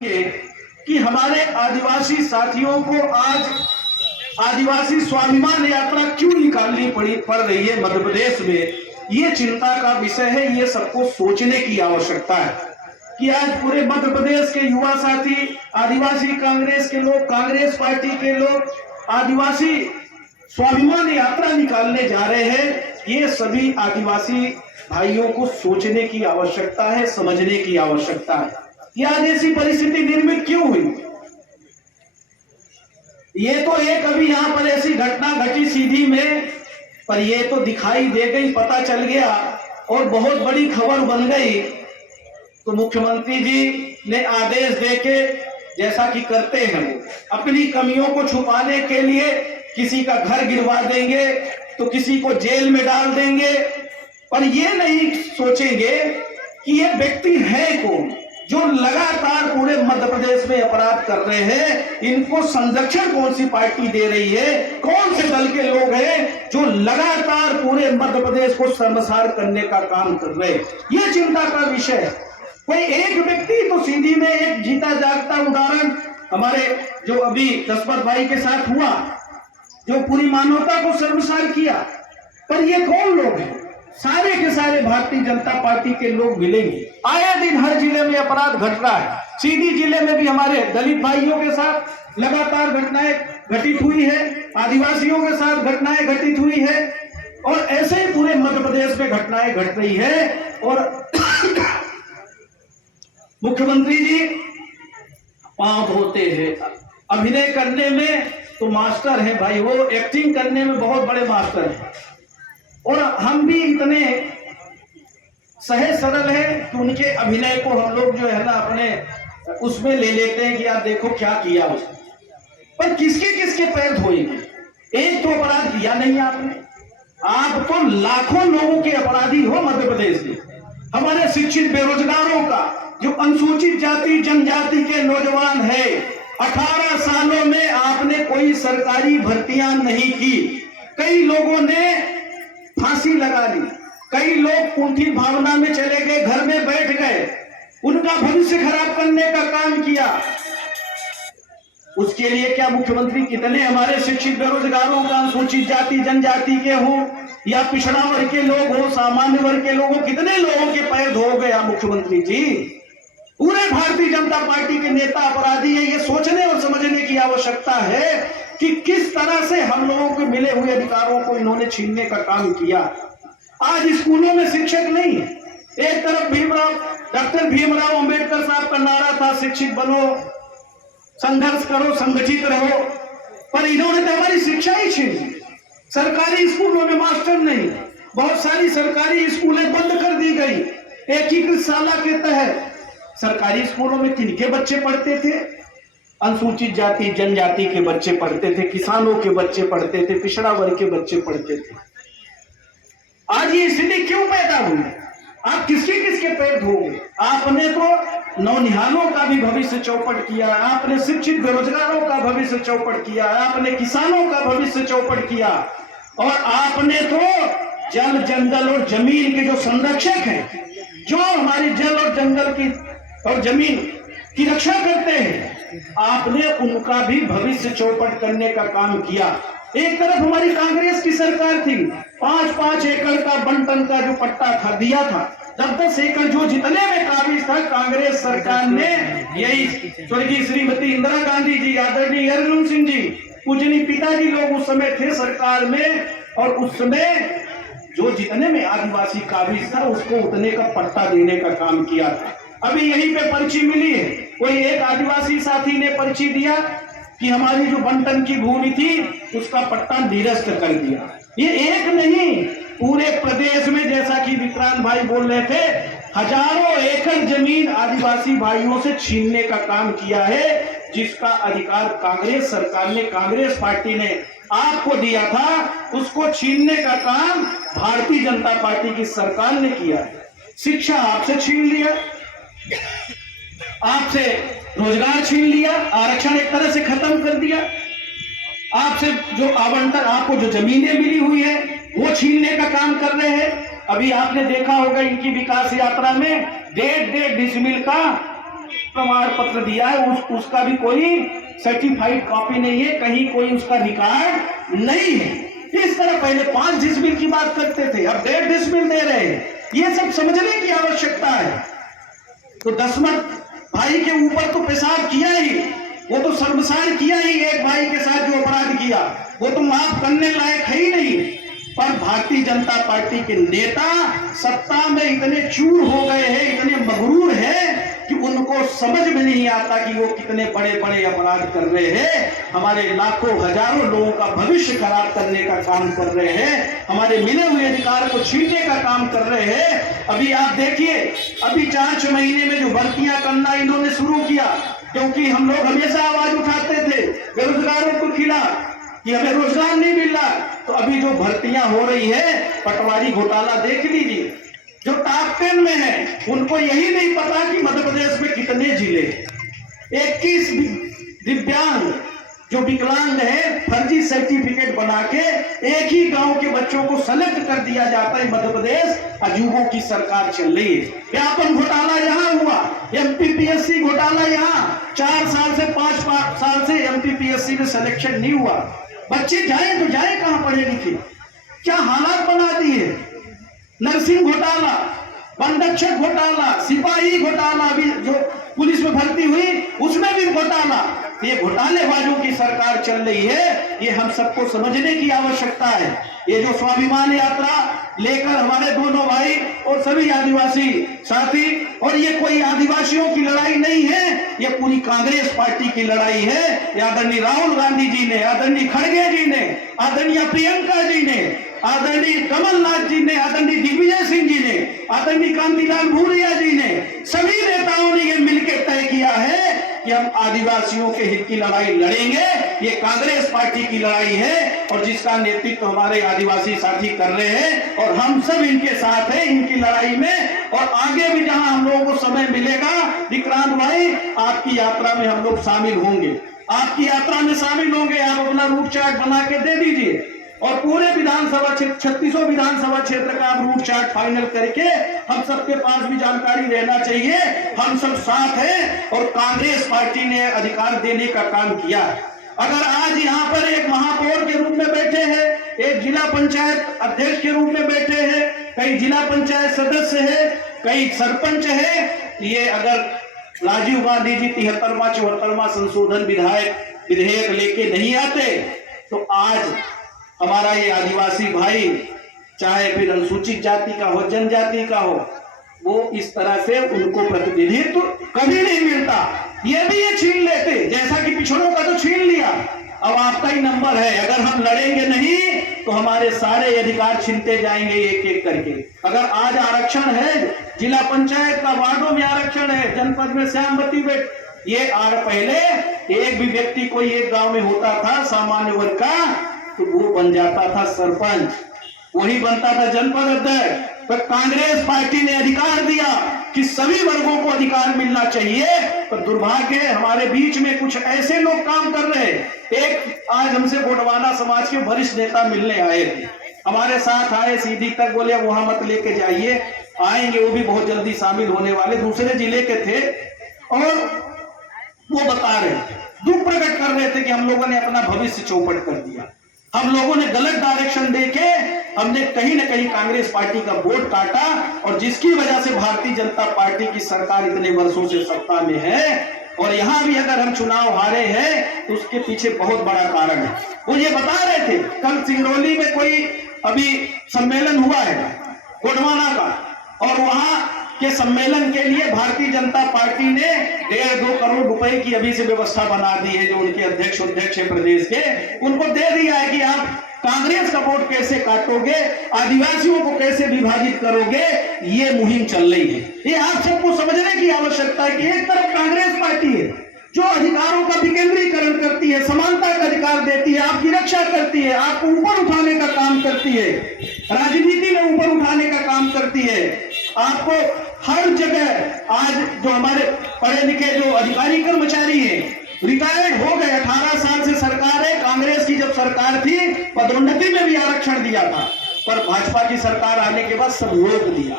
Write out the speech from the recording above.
कि हमारे आदिवासी साथियों को आज आदिवासी स्वाभिमान यात्रा क्यों निकालनी पड़ रही है मध्य प्रदेश में, ये चिंता का विषय है। ये सबको सोचने की आवश्यकता है कि आज पूरे मध्य प्रदेश के युवा साथी, आदिवासी कांग्रेस के लोग, कांग्रेस पार्टी के लोग आदिवासी स्वाभिमान यात्रा निकालने जा रहे हैं। ये सभी आदिवासी भाइयों को सोचने की आवश्यकता है, समझने की आवश्यकता है कि आज ऐसी परिस्थिति निर्मित क्यों हुई। ये तो एक अभी यहां पर ऐसी घटना घटी सीधी में, पर ये तो दिखाई दे गई, पता चल गया और बहुत बड़ी खबर बन गई। तो मुख्यमंत्री जी ने आदेश देके, जैसा कि करते हैं, अपनी कमियों को छुपाने के लिए किसी का घर गिरवा देंगे तो किसी को जेल में डाल देंगे, पर ये नहीं सोचेंगे कि ये व्यक्ति है कौन जो लगातार पूरे मध्य प्रदेश में अपराध कर रहे हैं। इनको संरक्षण कौन सी पार्टी दे रही है, कौन से दल के लोग हैं जो लगातार पूरे मध्य प्रदेश को शर्मसार करने का काम कर रहे हैं। ये चिंता का विषय है। कोई एक व्यक्ति तो सीधी में एक जीता जागता उदाहरण हमारे जो अभी दशरथ भाई के साथ हुआ, जो पूरी मानवता को शर्मसार किया, पर ये कौन लोग हैं? सारे के सारे भारतीय जनता पार्टी के लोग मिलेंगे। आए दिन हर जिले में अपराध घट रहा है। सीधी जिले में भी हमारे दलित भाइयों के साथ लगातार घटनाएं घटित हुई है, आदिवासियों के साथ घटनाएं घटित हुई है, और ऐसे ही पूरे मध्य प्रदेश में घटनाएं घट रही है। और मुख्यमंत्री जी पांव धोते हैं। अभिनय करने में तो मास्टर है भाई, वो एक्टिंग करने में बहुत बड़े मास्टर हैं, और हम भी इतने सहज सरल हैं कि उनके अभिनय को हम लोग जो है ना अपने उसमें ले लेते हैं कि यार देखो क्या किया उसने। पर किसके किसके पैर धोएंगे? एक तो अपराध किया नहीं आपने, आप तो लाखों लोगों के अपराधी हो मध्य प्रदेश में। हमारे शिक्षित बेरोजगारों का, जो अनुसूचित जाति जनजाति के नौजवान है, 18 सालों में आपने कोई सरकारी भर्तियां नहीं की। कई लोगों ने फांसी लगा ली, कई लोग कुंठित भावना में चले गए, घर में बैठ गए, उनका भविष्य खराब करने का काम किया। उसके लिए क्या मुख्यमंत्री कितने हमारे शिक्षित बेरोजगारों का, अनुसूचित जाति जनजाति के हो या पिछड़ा वर्ग के लोग हो, सामान्य वर्ग के लोगों, कितने लोगों के पैर धो गया मुख्यमंत्री जी? पूरे भारतीय जनता पार्टी के नेता अपराधी है। ये सोचने और समझने की आवश्यकता है कि किस तरह से हम लोगों को मिले हुए अधिकारों को इन्होंने छीनने का काम किया। आज स्कूलों में शिक्षक नहीं है। एक तरफ डॉक्टर भीमराव अंबेडकर साहब का नारा था, शिक्षित बनो, संघर्ष करो, संगठित रहो, पर इन्होंने तो हमारी शिक्षा ही छीन ली। सरकारी स्कूलों में मास्टर नहीं, बहुत सारी सरकारी स्कूलें बंद कर दी गई। एकीकृत शाला के तहत सरकारी स्कूलों में किनके बच्चे पढ़ते थे? अनुसूचित जाति जनजाति के बच्चे पढ़ते थे, किसानों के बच्चे पढ़ते थे, पिछड़ा वर्ग के बच्चे पढ़ते थे। आज ये स्थिति क्यों पैदा हुई? आप किसके किसके पैर धोगे? आपने तो नौनिहालों का भी भविष्य चौपट किया, आपने शिक्षित बेरोजगारों का भविष्य चौपट किया, आपने किसानों का भविष्य चौपट किया, और आपने तो जल जंगल और जमीन के जो संरक्षक हैं, जो हमारी जल और जंगल की और जमीन की रक्षा करते हैं, आपने उनका भी भविष्य चौपट करने का काम किया। एक तरफ हमारी कांग्रेस की सरकार थी, 5-5 एकड़ का बंटन का जो पट्टा था दिया था, 10-10 एकड़ जो जितने में काबिज था, कांग्रेस सरकार ने, यही स्वर्गीय श्रीमती इंदिरा गांधी जी, आदरणीय अर्जुन सिंह जी, पूजनीय पिताजी लोग उस समय थे सरकार में, और उस समय जो जितने में आदिवासी काबिज था उसको उतने का पट्टा देने का काम किया था। अभी यहीं पे पर्ची मिली है, कोई एक आदिवासी साथी ने पर्ची दिया कि हमारी जो बंटन की भूमि थी उसका पट्टा निरस्त कर दिया। ये एक नहीं, पूरे प्रदेश में, जैसा कि विक्रांत भाई बोल रहे थे, हजारों एकड़ जमीन आदिवासी भाइयों से छीनने का काम किया है, जिसका अधिकार कांग्रेस सरकार ने, कांग्रेस पार्टी ने आपको दिया था, उसको छीनने का काम भारतीय जनता पार्टी की सरकार ने किया है। शिक्षा आपसे छीन लिया, आपसे रोजगार छीन लिया, आरक्षण एक तरह से खत्म कर दिया, आपसे जो आवंटन, आपको जो जमीनें मिली हुई है वो छीनने का काम कर रहे हैं। अभी आपने देखा होगा इनकी विकास यात्रा में 1.5 डिसमिल का प्रमाण पत्र दिया है उसका भी कोई सर्टिफाइड कॉपी नहीं है, कहीं कोई उसका रिकॉर्ड नहीं है। इस तरह पहले 5 डिसमिल की बात करते थे, अब 1.5 डिसमिल दे रहे हैं। ये सब समझने की आवश्यकता है। तो दसमत भाई के ऊपर तो पेशाब किया ही, वो तो शर्मसार किया ही, एक भाई के साथ जो अपराध किया वो तो माफ करने लायक है ही नहीं। पर भारतीय जनता पार्टी के नेता सत्ता में इतने चूर हो गए हैं, इतने मगरूर हैं कि उनको समझ में नहीं आता कि वो कितने बड़े बड़े अपराध कर रहे हैं, हमारे लाखों हजारों लोगों का भविष्य खराब करने का काम कर रहे हैं, हमारे मिले हुए अधिकार को छीनने का काम कर रहे हैं। अभी आप देखिए, अभी 4 महीने में जो भर्तियां करना इन्होंने शुरू किया, क्योंकि हम लोग हमेशा आवाज उठाते थे बेरोजगारों को खिलाफ कि हमें रोजगार नहीं मिल रहा। तो अभी जो भर्तियां हो रही है, पटवारी घोटाला देख लीजिए, जो टॉप 10 में है उनको यही नहीं पता कि मध्य प्रदेश में कितने जिले, 21 दिव्यांग जो विकलांग है, फर्जी सर्टिफिकेट बना के एक ही गांव के बच्चों को सेलेक्ट कर दिया जाता है। मध्य प्रदेश अजूबों की सरकार चल रही है। व्यापम घोटाला यहाँ हुआ, एमपीपीएससी घोटाला यहाँ 4 साल से 5 साल से एमपीपीएससी में सिलेक्शन नहीं हुआ। बच्चे जाए तो जाए कहां, पढ़े लिखे, क्या हालात बना दिए। नर्सिंग घोटाला, वनरक्षक घोटाला, सिपाही घोटाला, अभी जो पुलिस में भर्ती हुई उसमें भी घोटाला। ये घोटालेबाजों की सरकार चल रही है, ये हम सबको समझने की आवश्यकता है। ये जो स्वाभिमान यात्रा लेकर हमारे दोनों भाई और सभी आदिवासी साथी, और ये कोई आदिवासियों की लड़ाई नहीं है, ये पूरी कांग्रेस पार्टी की लड़ाई है। ये आदरणीय राहुल गांधी जी ने, आदरणीय खड़गे जी ने, आदरणीय प्रियंका जी ने, आदरणीय कमलनाथ जी ने, आदरणीय दिग्विजय सिंह जी ने, आदरणीय कांतिलाल भूरिया जी ने, सभी नेताओं ने ये मिलकर तय किया है कि हम आदिवासियों के हित की लड़ाई लड़ेंगे। ये कांग्रेस पार्टी की लड़ाई है और जिसका नेतृत्व हमारे आदिवासी साथी कर रहे हैं, और हम सब इनके साथ हैं इनकी लड़ाई में। और आगे भी जहां हम लोगों को समय मिलेगा, विक्रांत भाई, आपकी यात्रा में हम लोग शामिल होंगे, आपकी यात्रा में शामिल होंगे। आप अपना रूट चार्ट बना के दे दीजिए और पूरे विधानसभा क्षेत्र 36 विधानसभा क्षेत्र का आप रूट चार्ट फाइनल करके, हम सबके पास भी जानकारी रहना चाहिए, हम सब साथ हैं और कांग्रेस पार्टी ने अधिकार देने का काम किया। अगर आज यहाँ पर एक महापौर के रूप में बैठे हैं, एक जिला पंचायत अध्यक्ष के रूप में बैठे हैं, कई जिला पंचायत सदस्य है, कई सरपंच है, ये अगर राजीव गांधी जी 73वां 74वां संशोधन विधेयक लेके नहीं आते तो आज हमारा ये आदिवासी भाई, चाहे फिर अनुसूचित जाति का हो, जनजाति का हो, वो इस तरह से उनको प्रतिनिधित्व कभी नहीं मिलता। ये भी ये छीन लेते, जैसा कि पिछड़ों का तो छीन लिया, अब आपका ही नंबर है। अगर हम लड़ेंगे नहीं तो हमारे सारे अधिकार छीनते जाएंगे एक एक करके। अगर आज आरक्षण है, जिला पंचायत का वार्डों में आरक्षण है, जनपद में श्यामवती बेट, ये पहले एक भी व्यक्ति कोई एक गांव में होता था सामान्य वर्ग का, तो वो बन जाता था सरपंच, वही बनता था जनपद अध्यक्ष। तो कांग्रेस पार्टी ने अधिकार दिया कि सभी वर्गों को अधिकार मिलना चाहिए। तो दुर्भाग्य है, हमारे बीच में कुछ ऐसे लोग काम कर रहे हैं। एक आज हमसे गोंडवाना समाज के वरिष्ठ नेता मिलने आए थे, हमारे साथ आए, सीधी तक बोले वहां मत लेके जाइए, आएंगे, वो भी बहुत जल्दी शामिल होने वाले, दूसरे जिले के थे। और वो बता रहे, दुख प्रकट कर रहे थे कि हम लोगों ने अपना भविष्य चौपट कर दिया, हम लोगों ने गलत डायरेक्शन देके हमने कहीं ना कहीं कांग्रेस पार्टी का वोट काटा, और जिसकी वजह से भारतीय जनता पार्टी की सरकार इतने वर्षों से सत्ता में है। और यहां भी अगर हम चुनाव हारे हैं तो उसके पीछे बहुत बड़ा कारण है। वो ये बता रहे थे, कल सिंगरौली में कोई अभी सम्मेलन हुआ है गोंडवाना का, और वहां के सम्मेलन के लिए भारतीय जनता पार्टी ने 1.5-2 करोड़ रुपए की अभी से व्यवस्था बना दी है। जो उनके अध्यक्ष है प्रदेश के, उनको दे दिया है कि आप कांग्रेस का वोट कैसे काटोगे, आदिवासियों को कैसे विभाजित करोगे, ये मुहिम चल रही है। ये आप सबको समझने की आवश्यकता है कि एक तरफ कांग्रेस पार्टी है जो अधिकारों का विकेंद्रीकरण करती है, समानता का अधिकार देती है, आपकी रक्षा करती है, आपको ऊपर उठाने का काम करती है, राजनीति में ऊपर उठाने का काम करती है, आपको हर जगह। आज जो हमारे पढ़े लिखे जो अधिकारी कर्मचारी हैं, रिटायर्ड हो गए, 18 साल से सरकार है, कांग्रेस की जब सरकार थी पदोन्नति में भी आरक्षण दिया था, पर भाजपा की सरकार आने के बाद सब रोक दिया।